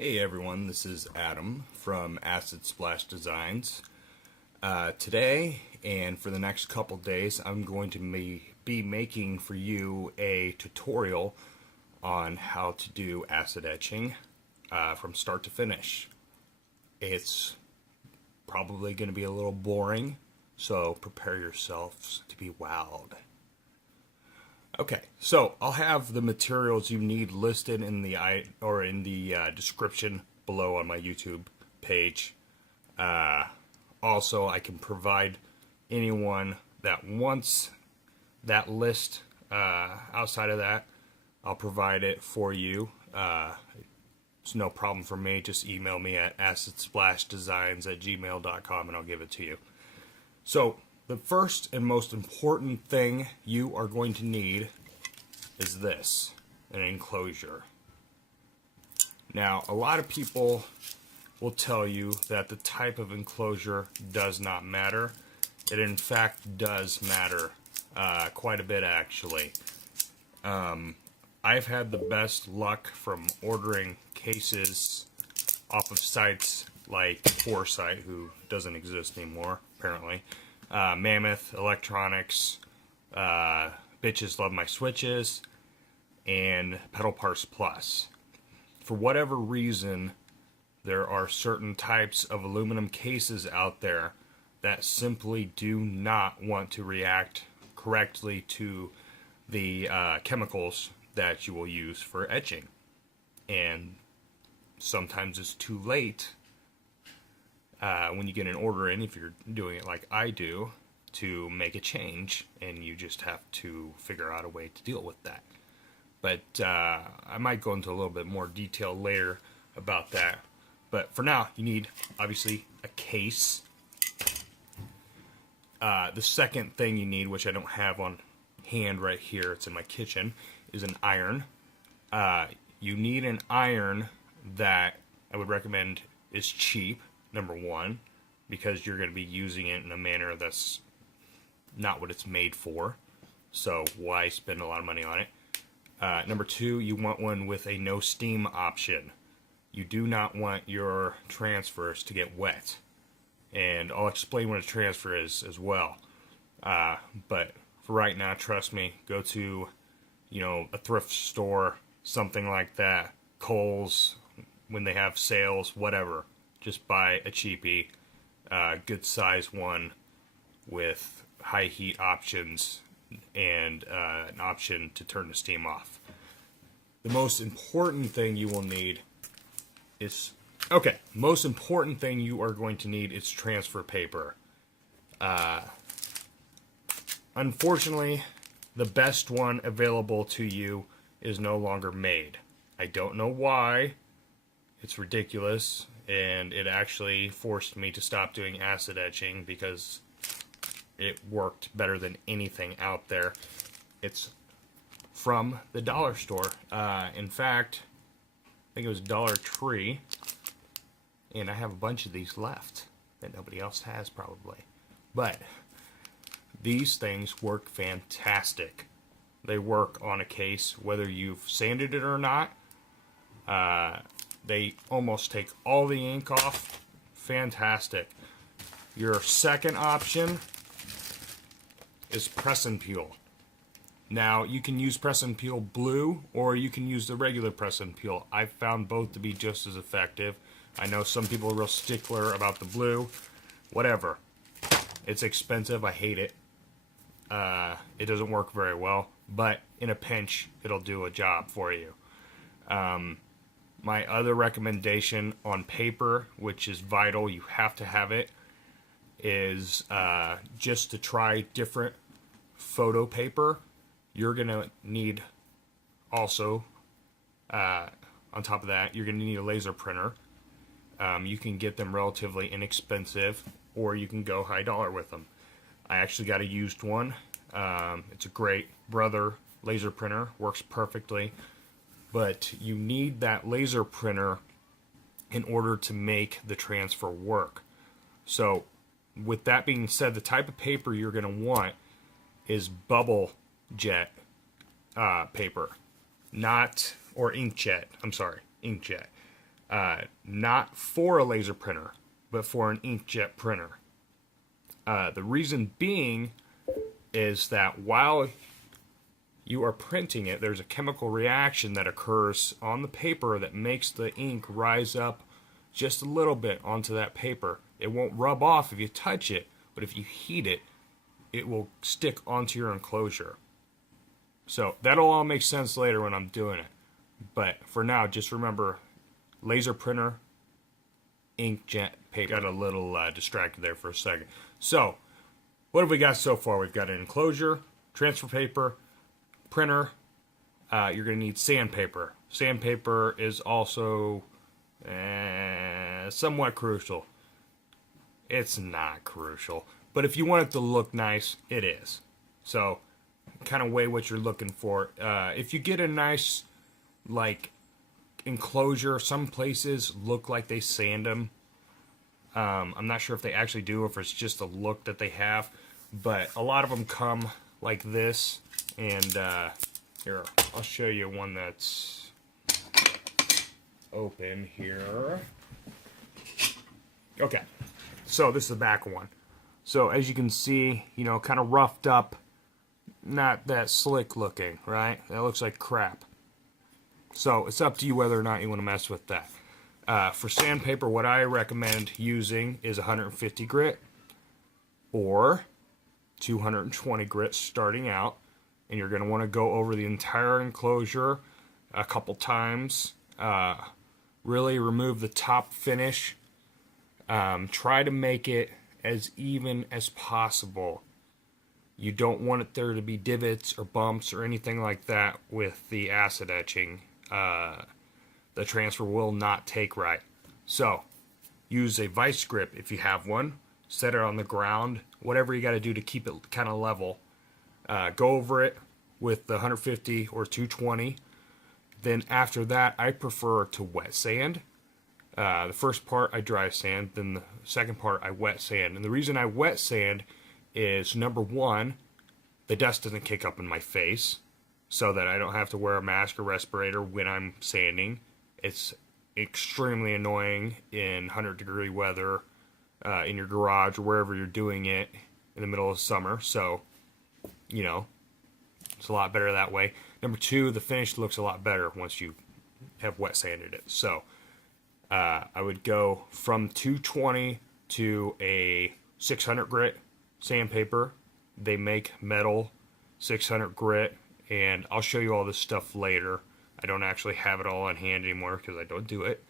Hey everyone, this is Adam from Acid Splash Designs. Today and for the next couple days I'm going to be making for you a tutorial on how to do acid etching from start to finish. It's probably going to be a little boring, so prepare yourselves to be wowed. Okay, so I'll have the materials you need listed in the description below on my YouTube page. Also, I can provide anyone that wants that list outside of that. I'll provide it for you. It's no problem for me. Just email me at acidSplashDesigns@gmail.com and I'll give it to you. So, the first and most important thing you are going to need is this, an enclosure. Now, a lot of people will tell you that the type of enclosure does not matter. It in fact does matter quite a bit, actually. I've had the best luck from ordering cases off of sites like Foresight, who doesn't exist anymore, apparently. Mammoth, Electronics, Bitches Love My Switches, and Pedal Parts Plus. For whatever reason, there are certain types of aluminum cases out there that simply do not want to react correctly to the chemicals that you will use for etching. And sometimes it's too late when you get an order in, if you're doing it like I do, to make a change, and you just have to figure out a way to deal with that. But I might go into a little bit more detail later about that. But for now, you need, obviously, a case. The second thing you need, which I don't have on hand right here, it's in my kitchen, is an iron. You need an iron that I would recommend is cheap, number one, because you're going to be using it in a manner that's not what it's made for. So why spend a lot of money on it? Number two, you want one with a no steam option. You do not want your transfers to get wet. And I'll explain what a transfer is as well. But for right now, trust me, go to, a thrift store, something like that, Kohl's, when they have sales, whatever. Just buy a cheapie, good size one with high heat options and an option to turn the steam off. The most important thing you will need is, most important thing you are going to need is transfer paper. Unfortunately, the best one available to you is no longer made. I don't know why. It's ridiculous, and it actually forced me to stop doing acid etching because it worked better than anything out there. It's from the dollar store. In fact, I think it was Dollar Tree, and I have a bunch of these left that nobody else has probably. But these things work fantastic. They work on a case whether you've sanded it or not. They almost take all the ink off. Fantastic. Your second option is press and peel. Now, you can use press and peel blue, or you can use the regular press and peel. I've found both to be just as effective. I know some people are real stickler about the blue. Whatever. It's expensive. I hate it. It doesn't work very well, but in a pinch, it'll do a job for you. My other recommendation on paper, which is vital, you have to have it, is just to try different photo paper. You're going to need also, on top of that, you're going to need a laser printer. You can get them relatively inexpensive, or you can go high dollar with them. I actually got a used one. It's a great Brother laser printer, works perfectly. But you need that laser printer in order to make the transfer work. So, with that being said, the type of paper you're going to want is bubble jet paper, not, or inkjet, I'm sorry, inkjet. not for a laser printer, but for an inkjet printer. The reason being is that while you are printing it, there's a chemical reaction that occurs on the paper that makes the ink rise up just a little bit onto that paper. It won't rub off if you touch it, but if you heat it, it will stick onto your enclosure. So that'll all make sense later when I'm doing it. But for now, just remember, laser printer, inkjet paper. Got a little distracted there for a second. So, what have we got so far? We've got an enclosure, transfer paper, printer. You're going to need sandpaper. Sandpaper is also somewhat crucial. It's not crucial, but if you want it to look nice, it is. So, kind of weigh what you're looking for. If you get a nice, like, enclosure, some places look like they sand them. I'm not sure if they actually do, or if it's just a look that they have, but a lot of them come like this. And here, I'll show you one that's open here. Okay, so this is the back one. So as you can see, you know, kind of roughed up, not that slick looking, right? That looks like crap. So it's up to you whether or not you want to mess with that. For sandpaper, what I recommend using is 150 grit or 220 grit starting out. And you're going to want to go over the entire enclosure a couple times. Really remove the top finish. Try to make it as even as possible. You don't want it there to be divots or bumps or anything like that with the acid etching. The transfer will not take right. So, use a vice grip if you have one. Set it on the ground. Whatever you got to do to keep it kind of level. Go over it with the 150 or 220. Then after that, I prefer to wet sand. The first part I dry sand, then the second part I wet sand. And the reason I wet sand is, number one, the dust doesn't kick up in my face, so that I don't have to wear a mask or respirator when I'm sanding. It's extremely annoying in 100-degree weather, in your garage or wherever you're doing it in the middle of summer. So, you know, it's a lot better that way. Number two, the finish looks a lot better once you have wet sanded it. So, I would go from 220 to a 600 grit sandpaper. They make metal 600 grit, and I'll show you all this stuff later. I don't actually have it all on hand anymore because I don't do it.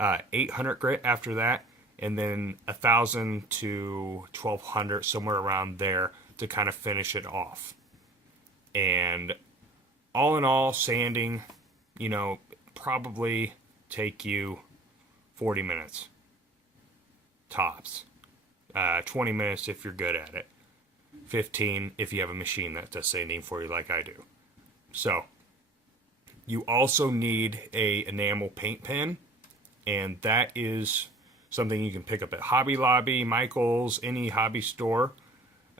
800 grit after that, and then 1,000 to 1,200, somewhere around there, to kind of finish it off. And all in all, sanding, you know, probably take you 40 minutes tops. 20 minutes if you're good at it. 15 if you have a machine that does sanding for you like I do. So, you also need a enamel paint pen, and that is something you can pick up at Hobby Lobby, Michael's, any hobby store.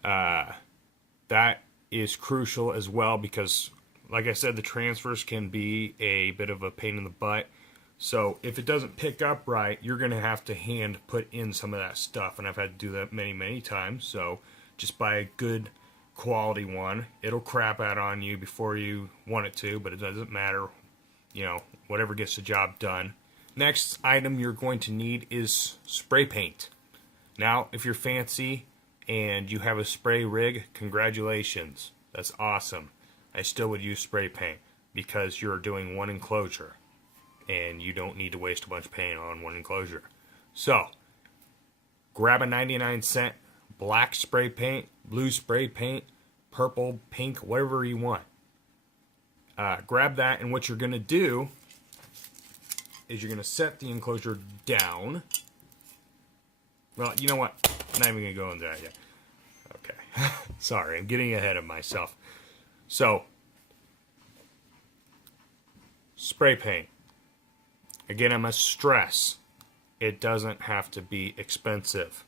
That is crucial as well because, like I said, the transfers can be a bit of a pain in the butt. So if it doesn't pick up right, you're going to have to hand put in some of that stuff, and I've had to do that many, many times. So just buy a good quality one. It'll crap out on you before you want it to, but it doesn't matter. You know, whatever gets the job done. Next item you're going to need is spray paint. Now, if you're fancy and you have a spray rig, congratulations. That's awesome. I still would use spray paint because you're doing one enclosure and you don't need to waste a bunch of paint on one enclosure. So, grab a 99-cent black spray paint, blue spray paint, purple, pink, whatever you want. Grab that, and what you're going to do is you're going to set the enclosure down. Well, you know what? I'm not even going to go into that yet. Okay. Sorry, I'm getting ahead of myself. So, spray paint. Again, I must stress, it doesn't have to be expensive,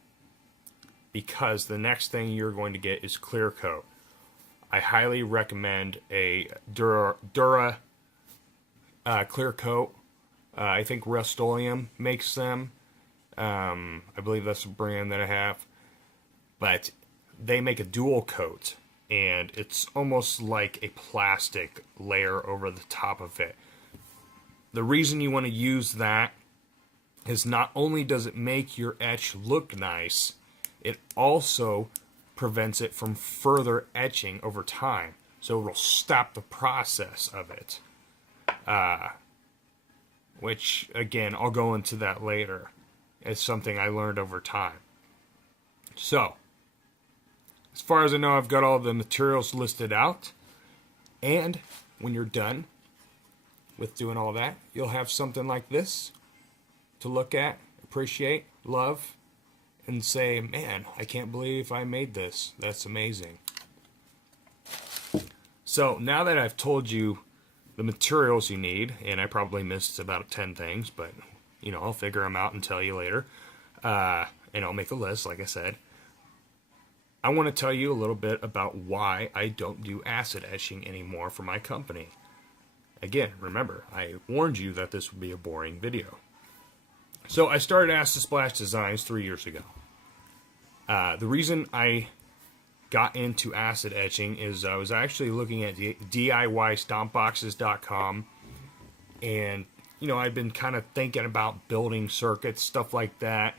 because the next thing you're going to get is clear coat. I highly recommend a Dura clear coat. I think Rust-Oleum makes them. I believe that's a brand that I have. But they make a dual coat, and it's almost like a plastic layer over the top of it. The reason you want to use that is not only does it make your etch look nice, it also prevents it from further etching over time. So it'll stop the process of it. Which, again, I'll go into that later. It's something I learned over time. So, as far as I know, I've got all the materials listed out. And when you're done with doing all that, you'll have something like this to look at, appreciate, love, and say, man, I can't believe I made this. That's amazing. So now that I've told you the materials you need, and I probably missed about 10 things, but you know, I'll figure them out and tell you later. And I'll make a list, like I said. I want to tell you a little bit about why I don't do acid etching anymore for my company. Again, remember, I warned you that this would be a boring video. So I started Acid Splash Designs 3 years ago. The reason I got into acid etching is I was actually looking at DIYStompboxes.com, and you know, I've been kind of thinking about building circuits, stuff like that,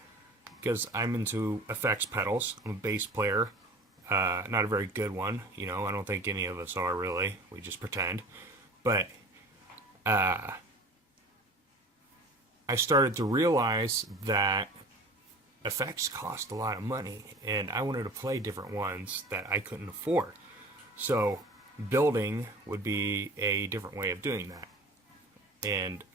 because I'm into effects pedals. I'm a bass player, not a very good one, you know, I don't think any of us are really, we just pretend, but I started to realize that effects cost a lot of money, and I wanted to play different ones that I couldn't afford. So building would be a different way of doing that. And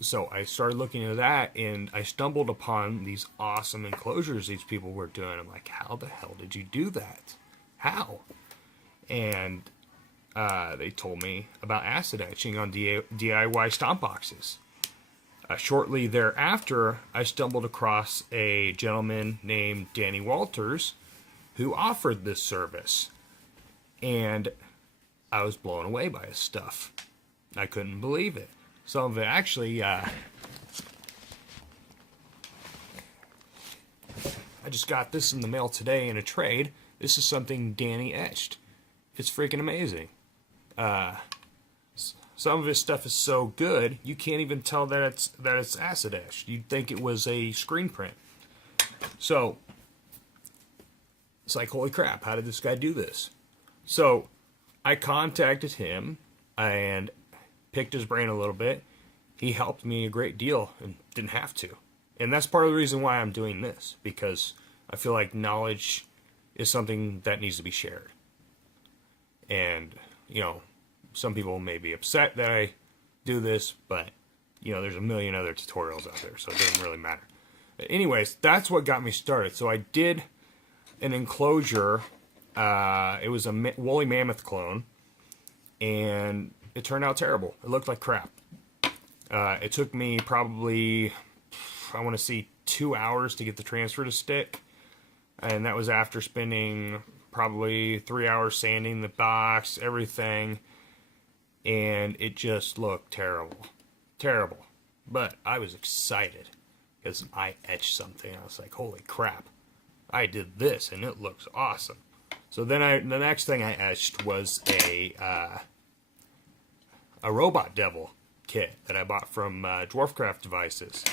so I started looking at that, and I stumbled upon these awesome enclosures these people were doing. I'm like, how the hell did you do that? How? And they told me about acid etching on DIY stomp boxes. Shortly thereafter, I stumbled across a gentleman named Danny Walters who offered this service. And I was blown away by his stuff. I couldn't believe it. Some of it actually, I just got this in the mail today in a trade. This is something Danny etched. It's freaking amazing. Some of his stuff is so good, you can't even tell that it's acid etched. You'd think it was a screen print. So, it's like, holy crap, how did this guy do this? So, I contacted him and picked his brain a little bit. He helped me a great deal and didn't have to. And that's part of the reason why I'm doing this, because I feel like knowledge is something that needs to be shared. And, you know, some people may be upset that I do this, but, you know, there's a million other tutorials out there, so it doesn't really matter. But anyways, that's what got me started. So I did an enclosure. It was a woolly mammoth clone, and it turned out terrible. It looked like crap. It took me probably, I want to see 2 hours to get the transfer to stick, and that was after spending probably 3 hours sanding the box, everything. And it just looked terrible. Terrible. But I was excited because I etched something. I was like, holy crap. I did this and it looks awesome. So then the next thing I etched was a robot devil kit that I bought from Dwarfcraft Devices.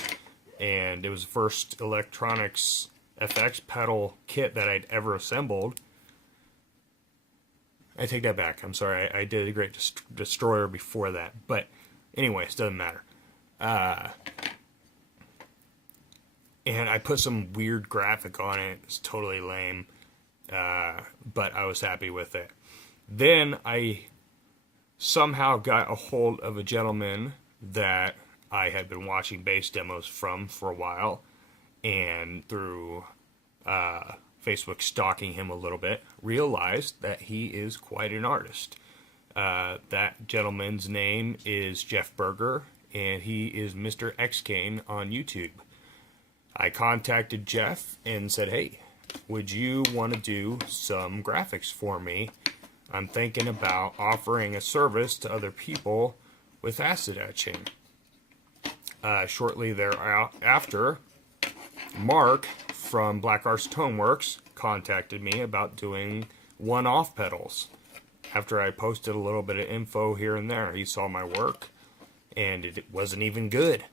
And it was the first electronics FX pedal kit that I'd ever assembled. I take that back. I'm sorry. I did a Great Destroyer before that. But anyways, doesn't matter. And I put some weird graphic on it. It's totally lame. But I was happy with it. Then I somehow got a hold of a gentleman that I had been watching bass demos from for a while. And through Facebook stalking him a little bit, realized that he is quite an artist. That gentleman's name is Jeff Berger, and he is Mr. Xkane on YouTube. I contacted Jeff and said, hey, would you want to do some graphics for me? I'm thinking about offering a service to other people with acid etching. shortly thereafter, Mark from Black Arts Toneworks contacted me about doing one-off pedals. After I posted a little bit of info here and there, he saw my work, and it wasn't even good,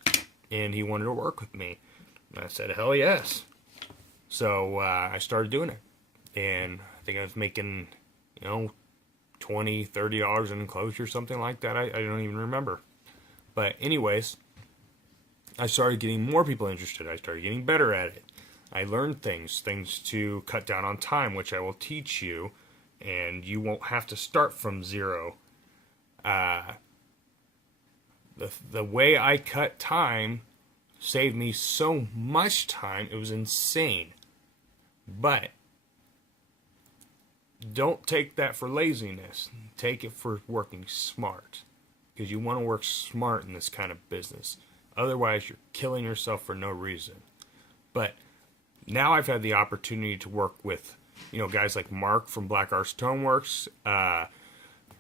and he wanted to work with me. And I said, hell yes. So I started doing it, and I think I was making, $20, $30 an enclosure, something like that. I don't even remember. But anyways, I started getting more people interested. I started getting better at it. I learned things to cut down on time, which I will teach you, and you won't have to start from zero. The way I cut time saved me so much time, it was insane. But don't take that for laziness. Take it for working smart. Because you want to work smart in this kind of business. Otherwise, you're killing yourself for no reason. But now I've had the opportunity to work with, guys like Mark from Black Arts Toneworks,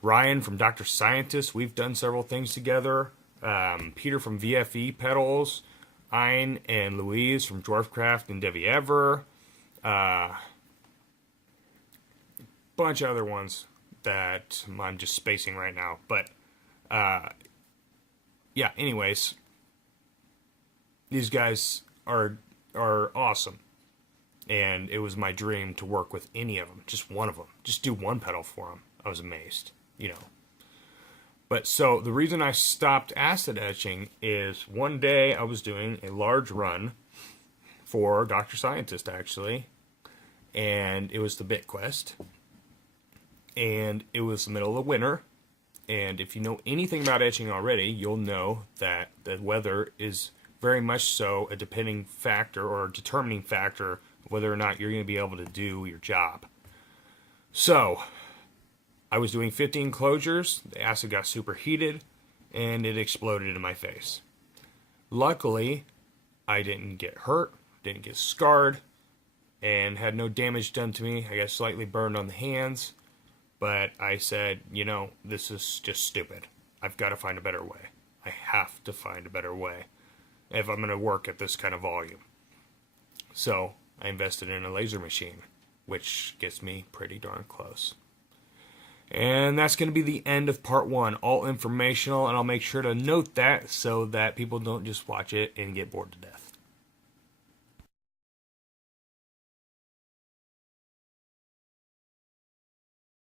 Ryan from Dr. Scientist. We've done several things together. Peter from VFE Pedals, Ein and Louise from Dwarfcraft and Debbie Ever. Bunch of other ones that I'm just spacing right now. But, yeah, anyways, these guys are awesome. And it was my dream to work with any of them, just one of them. Just do one pedal for them. I was amazed, But so the reason I stopped acid etching is one day I was doing a large run for Dr. Scientist, actually. And it was the Bit Quest. And it was the middle of winter. And if you know anything about etching already, you'll know that the weather is very much so a determining factor of whether or not you're going to be able to do your job. So, I was doing 15 closures, the acid got superheated, and it exploded in my face. Luckily, I didn't get hurt, didn't get scarred, and had no damage done to me. I got slightly burned on the hands, but I said, this is just stupid. I've got to find a better way. I have to find a better way if I'm going to work at this kind of volume. So, I invested in a laser machine, which gets me pretty darn close. And that's going to be the end of part 1. All informational, and I'll make sure to note that so that people don't just watch it and get bored to death.